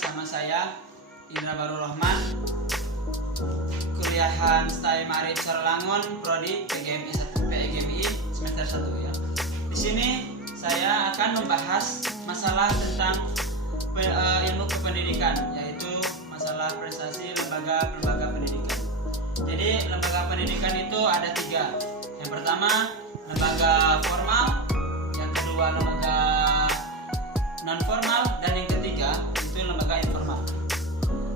bersama saya Indra Barul Rahman, kuliahan STAI Ma'arif Saralangun, prodi PGMI semester 1 ya. Di sini saya akan membahas masalah tentang ilmu kependidikan, yaitu masalah prestasi lembaga pendidikan. Jadi lembaga pendidikan itu ada 3. Yang pertama lembaga formal, yang kedua lembaga non formal, dan yang ketiga itu lembaga informal.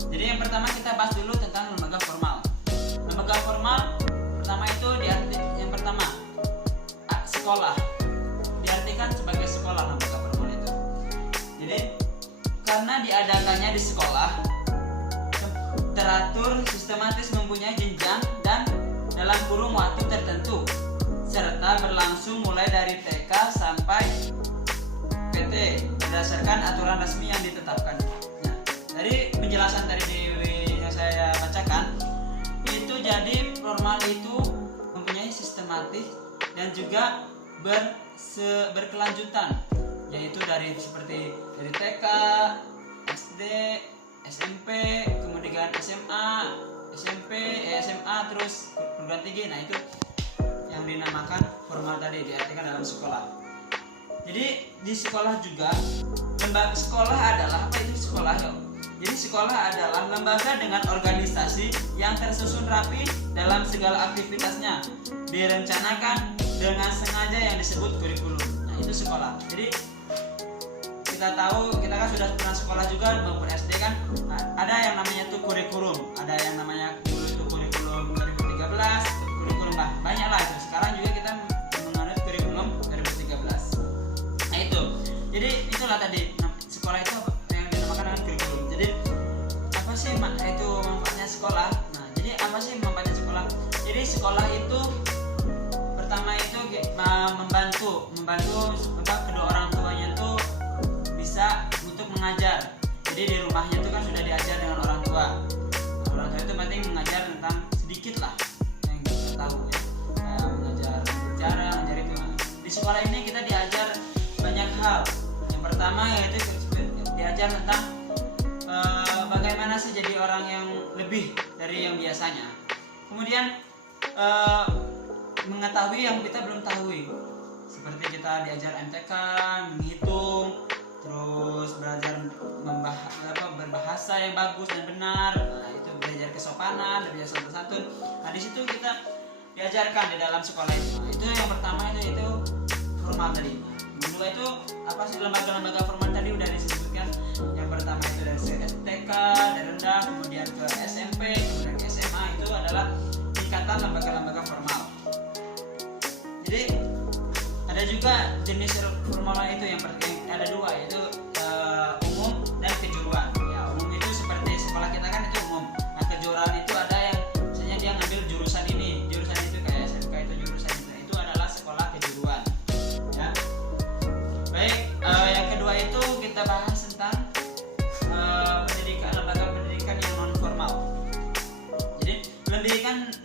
Jadi yang pertama kita bahas dulu tentang lembaga formal. Lembaga formal pertama itu yang pertama sekolah. Diartikan sebagai sekolah lembaga formal itu. Jadi karena diadakannya di sekolah, teratur, sistematis, mempunyai jenjang dan dalam kurun waktu tertentu, serta berlangsung mulai dari TK sampai PT berdasarkan aturan resmi yang ditetapkan. Nah, dari penjelasan tadi yang saya bacakan, itu jadi formal itu mempunyai sistematis dan juga berkelanjutan, yaitu seperti dari TK, SD, SMP, kemudian SMA, SMA, terus perguruan tinggi. Nah, itu yang dinamakan formal tadi, diartikan dalam sekolah. Jadi di sekolah juga, lembaga sekolah adalah apa itu sekolah yuk? Jadi sekolah adalah lembaga dengan organisasi yang tersusun rapi dalam segala aktivitasnya, direncanakan dengan sengaja yang disebut kurikulum. Nah, itu sekolah. Jadi kita tahu, kita kan sudah pernah sekolah juga maupun SD kan. Nah, ada yang namanya tuh kurikulum, ada yang namanya dulu itu kurikulum 2013, kurikulum banyak lah itu. Sekarang juga kita menganut kurikulum 2013. Nah itu, jadi itulah tadi sekolah itu yang dinamakan dengan kurikulum. Jadi apa sih itu manfaatnya sekolah? Nah, jadi apa sih manfaatnya sekolah? Jadi sekolah itu pertama itu membantu kedua orang tuanya tuh bisa untuk mengajar. Jadi di rumahnya itu kan sudah diajar dengan orang tua. Orang tua itu penting mengajar tentang sedikit lah yang kita tahu ya. Mengajar bicara, mengajar itu. Di sekolah ini kita diajar banyak hal. Yang pertama yaitu diajar tentang bagaimana sih jadi orang yang lebih dari yang biasanya. Kemudian mengetahui yang kita belum tahu, seperti kita diajar MTK, menghitung, terus belajar berbahasa yang bagus dan benar. Nah, itu belajar kesopanan, belajar sopan santun. Nah, di situ kita diajarkan di dalam sekolah itu. Nah, itu yang pertama itu formal tadi. Kedua itu apa sih lembaga-lembaga formal tadi udah disebutkan. Yang pertama itu dari TK, dari rendah, kemudian ke SMP, kemudian ke SMA, itu adalah tingkatan lembaga-lembaga formal. Jadi ada juga jenis formal itu yang ada 2, yaitu umum dan kejuruan. Ya, umum itu seperti sekolah kita kan itu umum. Nah, kejuruan itu ada yang misalnya dia ngambil jurusan ini, jurusan itu kayak SMK itu jurusan itu adalah sekolah kejuruan. Ya. Baik, yang kedua itu kita bahas tentang lembaga pendidikan yang non formal. Jadi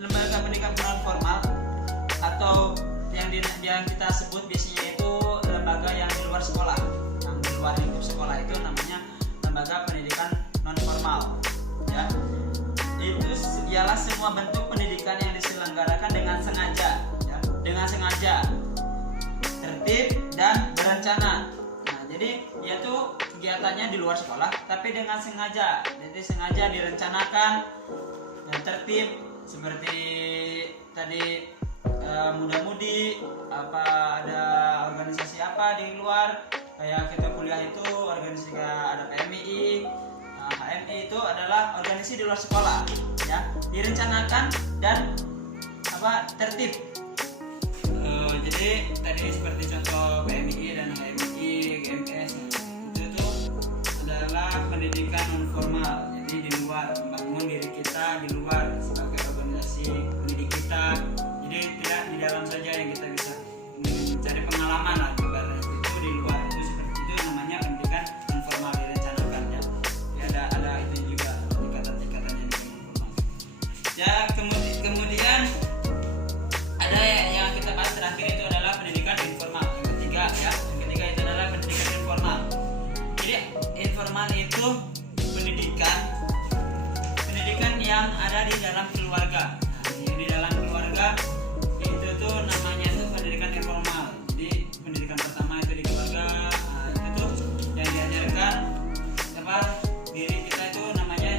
lembaga pendidikan non formal atau yang kita sebut biasanya itu lembaga yang di luar sekolah, yang di luar lingkup sekolah, itu namanya lembaga pendidikan non formal. Ya, itu ialah semua bentuk pendidikan yang diselenggarakan dengan sengaja, ya, tertib dan berencana. Nah, jadi yaitu kegiatannya di luar sekolah, tapi dengan sengaja. Jadi sengaja direncanakan dan tertib, seperti tadi muda-mudi, ada organisasi apa di luar, kayak kita kuliah itu organisasi ada PMI, HMI itu adalah organisasi di luar sekolah, ya, direncanakan dan tertib. Jadi tadi seperti contoh PMI dan HMI, GMS, itu tuh adalah pendidikan non formal. Jadi di luar, membangun diri kita di luar sebagai organisasi pendidik kita. Jadi tidak di dalam saja yang kita bisa mencari pengalaman lah, itu di luar. Itu seperti itu namanya pendidikan non formal, direncanakan ya. Jadi ada itu juga tingkatan-tingkatan yang non formal. Ya, kemudian ada yang kita bahas terakhir itu adalah pendidikan informal. Yang ketiga itu adalah pendidikan informal. Jadi informal itu ada di dalam keluarga. Nah, yang di dalam keluarga itu tuh namanya tuh pendidikan informal. Jadi pendidikan pertama itu di keluarga. Nah, itu tuh yang diajarkan apa diri kita itu namanya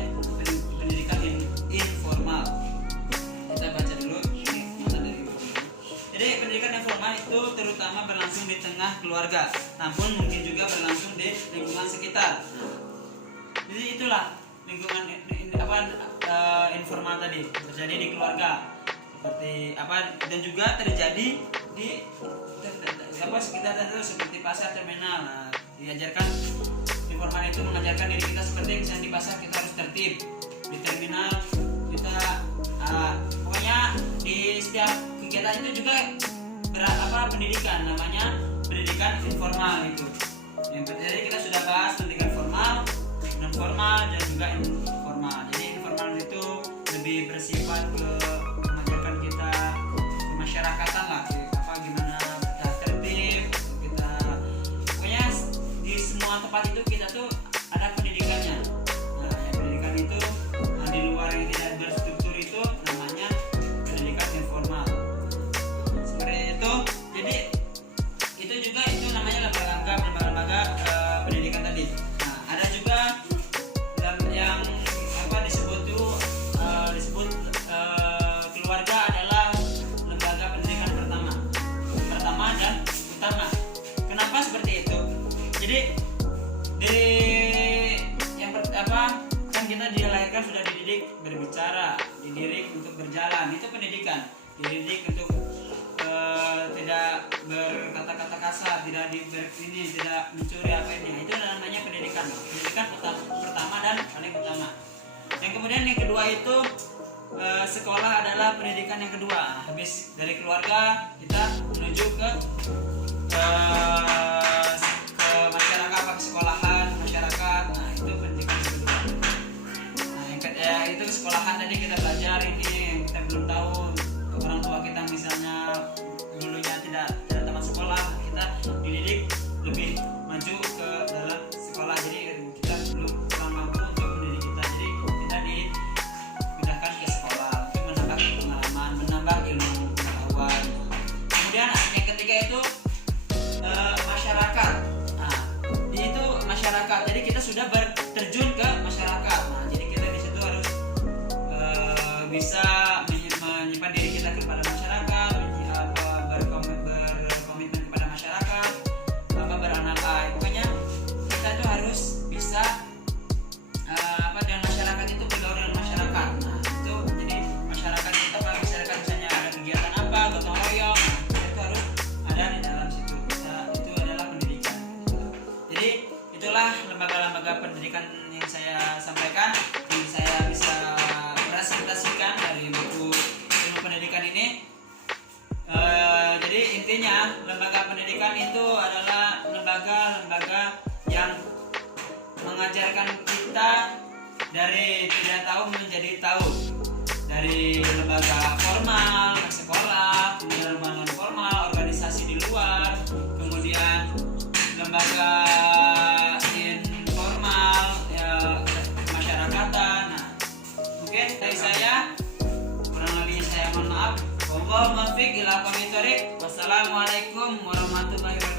pendidikan informal. Kita baca dulu ini mata dari buku. Jadi pendidikan informal itu terutama berlangsung di tengah keluarga, namun mungkin juga berlangsung di lingkungan sekitar. Jadi itulah lingkungan informal tadi terjadi di keluarga seperti apa, dan juga terjadi di sekitar itu seperti pasar, terminal. Nah, diajarkan informal itu mengajarkan diri kita seperti misalnya di pasar kita harus tertib, di terminal kita pokoknya di setiap kegiatan itu juga pendidikan, namanya pendidikan informal itu. Yang tadi kita sudah bahas pendidikan formal, non formal, dan juga informal. Jadi informal itu lebih bersifat ke mengajarkan kita kemasyarakatan lah, gimana kita tertib, kita pokoknya di semua tempat itu kita tuh ada pendidikannya. Nah, yang pendidikan itu di luar yang tidak berstruktur itu namanya pendidikan informal. Seperti itu. Jadi itu juga itu namanya lembaga pendidikan tadi. Nah, ada juga yang disebut keluarga adalah lembaga pendidikan pertama dan utama. Kenapa seperti itu? Jadi kan kita dilahirkan sudah dididik berbicara, dididik untuk berjalan, itu pendidikan. Dididik untuk tidak berkata-kata kasar, tidak mencuri apa ini. Itu namanya pendidikan. Pendidikan pertama dan paling utama. Yang kemudian yang kedua itu sekolah adalah pendidikan yang kedua. Habis dari keluarga kita menuju ke masyarakat, ke sekolahan masyarakat. Nah, itu pendidikan yang kedua. Nah, yang ketiga itu sekolahan tadi kita belajar ini yang kita belum tahu. Orang tua kita misalnya dulunya tidak tamat sekolah, kita dididik lebih maju ke dalam sekolah. Jadi kita belum mampu untuk mendidik kita, jadi kita dipindahkan ke sekolah untuk menambah pengalaman, menambah ilmu pengetahuan. Kemudian yang ketiga itu masyarakat. Nah, itu masyarakat. Jadi kita sudah terjun ke masyarakat. Nah, jadi kita di situ harus bisa menyimpan diri kita kepada masyarakat, berkomitmen kepada masyarakat, beranak pokoknya kita tuh harus bisa dengan masyarakat itu, bergaul dengan masyarakat. Nah, itu jadi masyarakat kita, masyarakat misalnya ada kegiatan apa, gotong royong, kita itu harus ada di dalam situ. Itu adalah pendidikan. Jadi itulah lembaga-lembaga pendidikan yang saya sampaikan, yang saya bisa presentasikan dari buku ilmu pendidikan ini. Jadi intinya lembaga pendidikan itu adalah lembaga yang mengajarkan kita dari tidak tahu menjadi tahu, dari lembaga formal, sekolah, kemudian lembaga non formal, organisasi di luar, kemudian lembaga informal, masyarakatan. Nah, mungkin dari saya kurang lebihnya saya mohon maaf. Wallahul muwaffiq ila aqwamit thoriq. Wassalamualaikum warahmatullahi wabarakatuh.